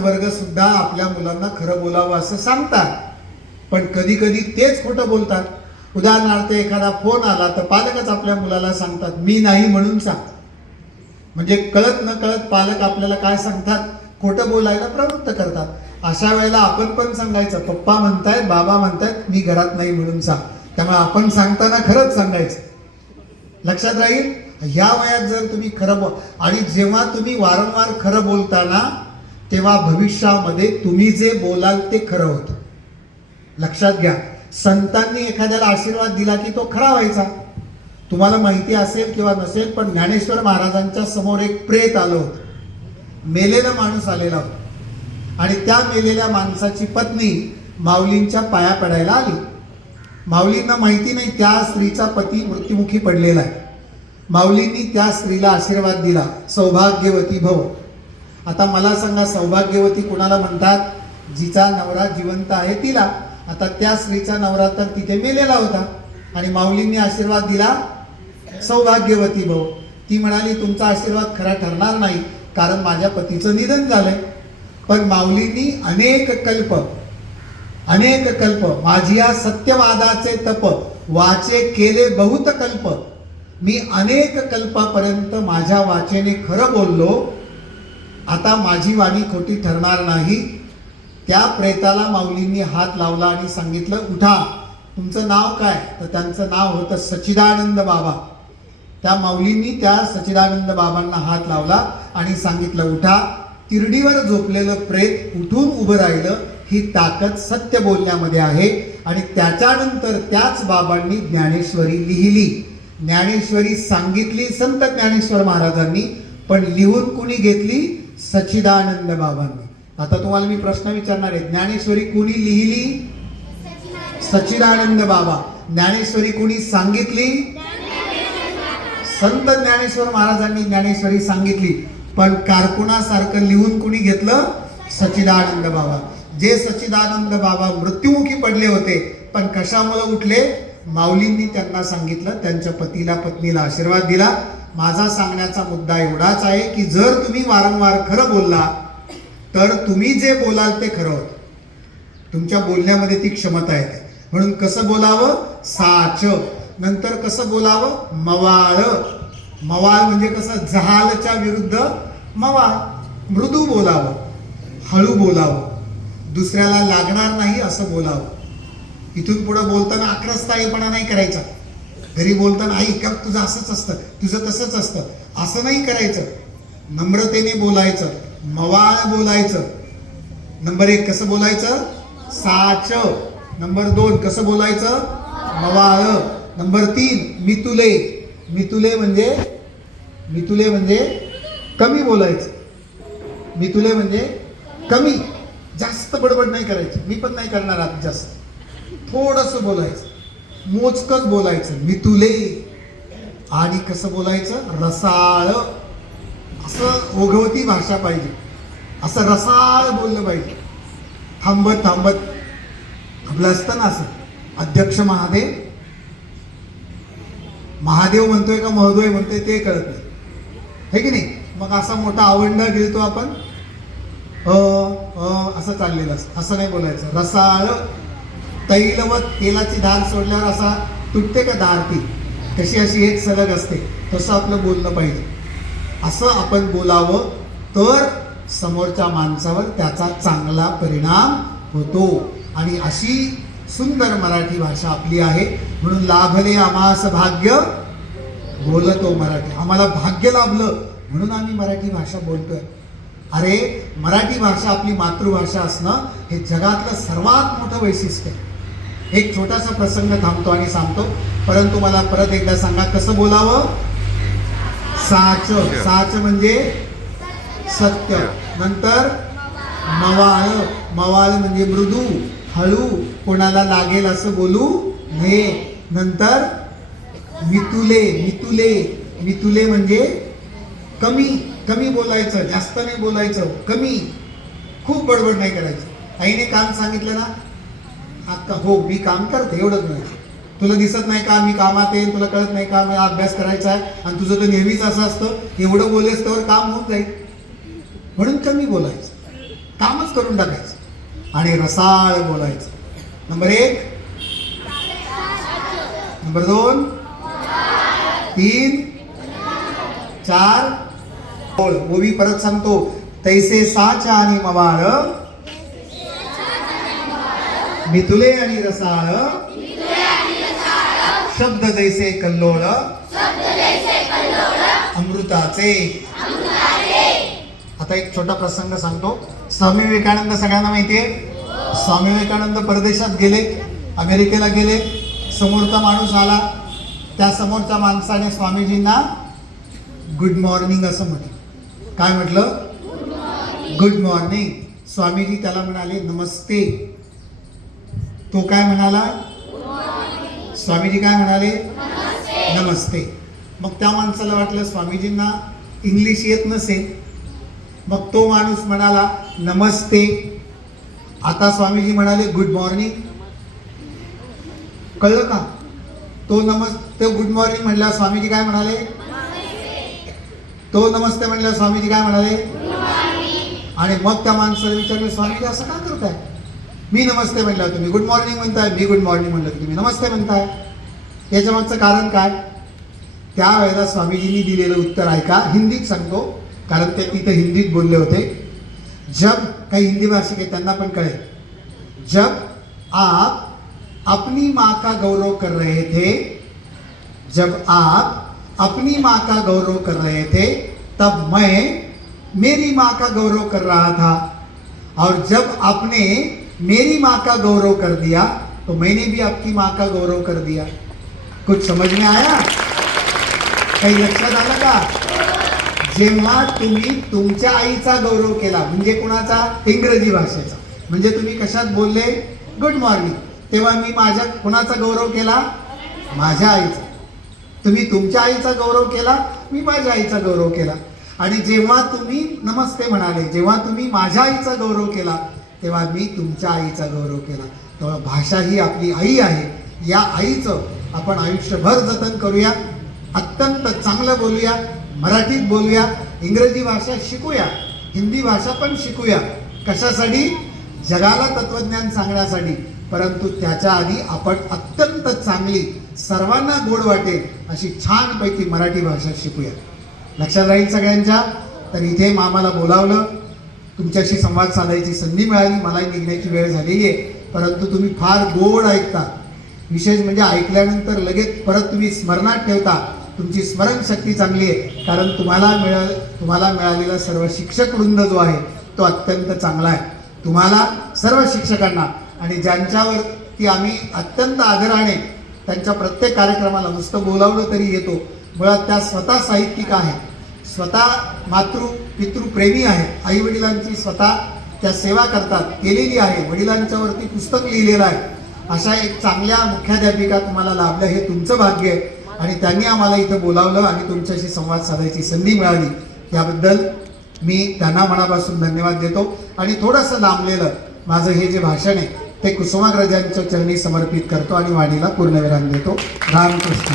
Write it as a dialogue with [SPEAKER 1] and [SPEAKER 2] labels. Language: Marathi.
[SPEAKER 1] वर्ग सुद्धा आपल्या मुलांना खरं बोलावं असं सांगतात. पण कधी कधी तेच खोटं बोलतात. उदाहरणार्थ एखादा फोन आला तर पालकच आपल्या मुलाला सांगतात मी नाही म्हणून सांग. म्हणजे कळत न कळत पालक आपल्याला काय सांगतात? खोटं बोलायला प्रवृत्त करतात. अशा वेळेला आपण पण सांगायचं पप्पा म्हणतायत बाबा म्हणतायत मी घरात नाही म्हणून सांग. त्यामुळे आपण सांगताना खरंच सांगायचं. लक्षात राहील? ह्या वयात जर तुम्ही खरं बोल आणि जेव्हा तुम्ही वारंवार खरं बोलताना तेव्हा भविष्यामध्ये तुम्ही जे बोलाल ते खरं होतं. लक्षात घ्या. संतांनी एखाद्याला आशीर्वाद दिला की तो खरा व्हायचा. तुम्हाला माहिती असेल किंवा नसेल पण ज्ञानेश्वर महाराजांच्या समोर एक प्रेत आलो होतं. मेलेला माणूस आलेला होता. आणि त्या मेलेल्या माणसाची पत्नी माऊलींच्या पाया पडायला आली. माऊलींना माहिती नाही त्या स्त्रीचा पती मृत्युमुखी पडलेला आहे. माऊलींनी त्या स्त्रीला आशीर्वाद दिला. सौभाग्यवती भव. आता मला सांगा सौभाग्यवती कुणाला म्हणतात जिचा नवरा जिवंत आहे तिला. आता त्या स्त्रीचा नवरा तर तिथे मेलेला होता. आणि माऊलींनी आशीर्वाद दिला सौभाग्यवती भाऊ. ती म्हणाली तुमचा आशीर्वाद खरा ठरणार नाही कारण माझ्या पतीचं निधन झालंय. पण माऊलींनी अनेक कल्प अनेक कल्प माझिया सत्यवादाचे तप वाचे केले बहुत कल्प. मी अनेक कल्पापर्यंत माझ्या वाचेने खरं बोललो आता माझी वाणी खोटी ठरणार नाही. त्या प्रेताला माऊलींनी हात लावला आणि सांगितलं उठा तुमचं नाव काय? तर त्यांचं नाव होतं सच्चिदानंद बाबा. त्या माऊलींनी त्या सच्चिदानंद बाबांना हात लावला आणि सांगितलं उठा. तिरडीवर झोपलेलं प्रेत उठून उभं राहिलं. ही ताकद सत्य बोलण्यामध्ये आहे आणि त्याच्यानंतर त्याच बाबांनी ज्ञानेश्वरी लिहिली. ज्ञानेश्वरी सांगितली संत ज्ञानेश्वर महाराजांनी पण लिहून कुणी घेतली? सच्चिदानंद बाबांनी. आता तुम्हाला मी प्रश्न विचारणार आहे ज्ञानेश्वरी कुणी लिहिली? सच्चिदानंद बाबा. ज्ञानेश्वरी कुणी सांगितली? संत ज्ञानेश्वर महाराजांनी ज्ञानेश्वरी सांगितली. पण कारकुनासारखं लिहून कुणी घेतलं? सच्चिदानंद बाबा. जे सच्चिदानंद बाबा मृत्युमुखी पडले होते पण कशामुळे उठले? माऊलींनी त्यांना सांगितलं त्यांच्या पतीला पत्नीला आशीर्वाद दिला. माझा सांगण्याचा मुद्दा एवढाच आहे की जर तुम्ही वारंवार खरं बोलला तर तुम्ही जे बोलाल ते खरं होतं. तुमच्या बोलण्यामध्ये ती क्षमता येते. म्हणून कसं बोलावं? साच. नंतर कसं बोलावं? मवाळ. मवाळ म्हणजे कसं? जहालच्या विरुद्ध मवाळ. मृदू बोलावं. हळू बोलावं. दुसऱ्याला लागणार नाही असं बोलावं. इथून पुढं बोलताना आक्रस्ताळेपणा नाही करायचा. घरी बोलताना आई का तुझं असंच असतं तुझं तसंच असतं. असं नाही करायचं. नम्रतेने बोलायचं मवाळ बोलायचं. नंबर एक कसं बोलायचं? साच. नंबर दोन कसं बोलायचं? मवाळ. नंबर तीन मितुले. मितुले म्हणजे मितुले म्हणजे कमी बोलायचं. मितुले म्हणजे कमी. जास्त बडबड नाही करायची. मी पण नाही करणार आता जास्त. थोडंसं बोलायचं. मोजकच बोलायचं. मितुले. आणि कसं बोलायचं? रसाळ. असं ओघवती भाषा पाहिजे. असं रसाळ बोललं पाहिजे. थांबत थांबत. आपलं असतं ना असं. अध्यक्ष महादेव. महादेव म्हणतोय का महोदय म्हणतोय ते कळत नाही. हे की नाही? मग असा मोठा आवंडा घेतो आपण. अ असं चाललेलं असतं. असं नाही बोलायचं. रसाळ. तैलवत तेलाची धार सोडल्यावर असा तुटते का धार ती कशी अशी एक सलग असते तसं आपलं बोलणं पाहिजे. असं आपण बोलावं तर समोरच्या माणसावर त्याचा चांगला परिणाम होतो. आणि अशी सुंदर मराठी भाषा आपली आहे. म्हणून लाभले आम्हास भाग्य बोलतो मराठी. आम्हाला भाग्य लाभलं म्हणून आम्ही मराठी भाषा बोलतोय. अरे मराठी भाषा आपली मातृभाषा असणं हे जगातलं सर्वात मोठं वैशिष्ट्य आहे. एक छोटासा प्रसंग थांबतो आणि सांगतो. परंतु मला परत एकदा सांगा कसं बोलावं? साच. साच म्हणजे सत्य. नंतर मवाळ. मवाळ म्हणजे मृदू. हळू. कोणाला लागेल असं बोलू नये. नंतर मितुले. मितुले. मितुले म्हणजे कमी. कमी बोलायचं. जास्त नाही बोलायचं. कमी. खूप बडबड नाही करायचं. आईने काम सांगितलं ना? आता हो मी काम करते एवढंच नाही. तुला दिसत नाही का मी कामात आहे तुला कळत नाही का मला अभ्यास करायचा आहे आणि तुझं तर नेहमीच असं असतं एवढं बोलेस तर काम होऊन जाईल. म्हणून कमी बोलायचं. कामच करून टाकायचं. आणि रसाळ बोलायचं. नंबर एक. नंबर दोन. तीन. चार. बोल. ओवी परत सांगतो. तैसे साचा आणि मवाळ. मिथुले आणि रसाळ शब्द जैसे कल्लोळ अमृताचे आता एक छोटा प्रसंग सांगतो. स्वामी विवेकानंद सगळ्यांना माहितीये स्वामी विवेकानंद परदेशात गेले अमेरिकेला गेले समोरचा माणूस आला. त्या समोरच्या माणसाने स्वामीजींना गुड मॉर्निंग असं म्हटलं. काय म्हटलं? गुड मॉर्निंग स्वामीजी त्याला म्हणाले नमस्ते. तो काय म्हणाला? स्वामीजी काय म्हणाले? नमस्ते. मग त्या माणसाला वाटलं स्वामीजींना इंग्लिश येत नसेल. मग तो माणूस म्हणाला नमस्ते. आता स्वामीजी म्हणाले गुड मॉर्निंग कळलं का? तो नमस तो गुड मॉर्निंग म्हणला स्वामीजी काय म्हणाले? तो नमस्ते म्हणला स्वामीजी काय म्हणाले? आणि मग त्या माणसाला विचारले स्वामीजी असं का करताय? मी नमस्ते म्हणला तुम्ही. गुड मॉर्निंग म्हणताय मी गुड मॉर्निंग म्हणलं तुम्ही. नमस्ते म्हणताय. याच्या मागचं कारण काय? त्यावेळेला स्वामीजींनी दिलेलं उत्तर ऐका. हिंदीत सांगतो कारण ते तिथं हिंदीत बोलले होते. जब काही हिंदी भाषिक आहे त्यांना पण कळेल. जब आप अपनी माँ का गौरव कर रहे थे जब आप अपनी माँ का गौरव कर रहे थे तब मैं मेरी माँ का गौरव कर रहा था। और जब आपने मेरी माँ का गौरव कर दिया तो मैंने भी आपकी माँ का गौरव कर दिया। कुछ समझ में आया? काही लक्षात आलं का? जेव्हा तुम्ही तुमच्या आईचा गौरव केला म्हणजे कुणाचा? इंग्रजी भाषेचा. म्हणजे तुम्ही कशात बोलले? गुड मॉर्निंग तेव्हा मी माझ्या कुणाचा गौरव केला? माझ्या आईचा. तुम्ही तुमच्या आईचा गौरव केला मी माझ्या आईचा गौरव केला. आणि जेव्हा तुम्ही नमस्ते म्हणाले जेव्हा तुम्ही माझ्या आईचा गौरव केला तेव्हा मी तुमच्या आईचा गौरव केला. तेव्हा भाषा ही आपली आई आहे. या आईचं आपण आयुष्यभर जतन करूया. अत्यंत चांगलं बोलूया. मराठीत बोलूया. इंग्रजी भाषा शिकूया. हिंदी भाषा पण शिकूया. कशासाठी? जगाला तत्वज्ञान सांगण्यासाठी. परंतु त्याच्या आधी आपण अत्यंत चांगली सर्वांना गोड वाटेल अशी छानपैकी मराठी भाषा शिकूया. लक्षात राहील सगळ्यांच्या? तर इथे मामाला बोलावलं. तुमच्याशी संवाद साधायची संधी मिळाली मलाही निघण्याची वेळ झालेली आहे. परंतु तुम्ही फार गोड ऐकता. विशेष म्हणजे ऐकल्यानंतर लगेच परत तुम्ही स्मरणात ठेवता. तुमची स्मरणशक्ती चांगली आहे. कारण तुम्हाला मिळा तुम्हाला मिळालेला सर्व शिक्षक वृंद जो आहे तो अत्यंत चांगला आहे. तुम्हाला सर्व शिक्षकांना आणि ज्यांच्यावर ती आम्ही अत्यंत आदराने त्यांच्या प्रत्येक कार्यक्रमाला नुसतं बोलावलं तरी येतो. मुळात त्या स्वतः साहित्यिक आहेत. स्वतः मातृ पितृप्रेमी आहेत आई वडिलांची स्वतः त्या सेवा करतात केलेली आहे. वडिलांच्यावरती पुस्तक लिहिलेलं आहे. अशा एक चांगल्या मुख्याध्यापिका तुम्हाला लाभल्या हे तुमचं भाग्य आहे. आणि त्यांनी आम्हाला इथं बोलावलं आणि तुमच्याशी संवाद साधायची संधी मिळाली. याबद्दल मी त्यांना मनापासून धन्यवाद देतो. आणि थोडंसं लांबलेलं माझं हे जे भाषण आहे ते कुसुमाग्रजांच्या चरणी समर्पित करतो आणि वाणीला पूर्णविराम देतो. रामकृष्ण.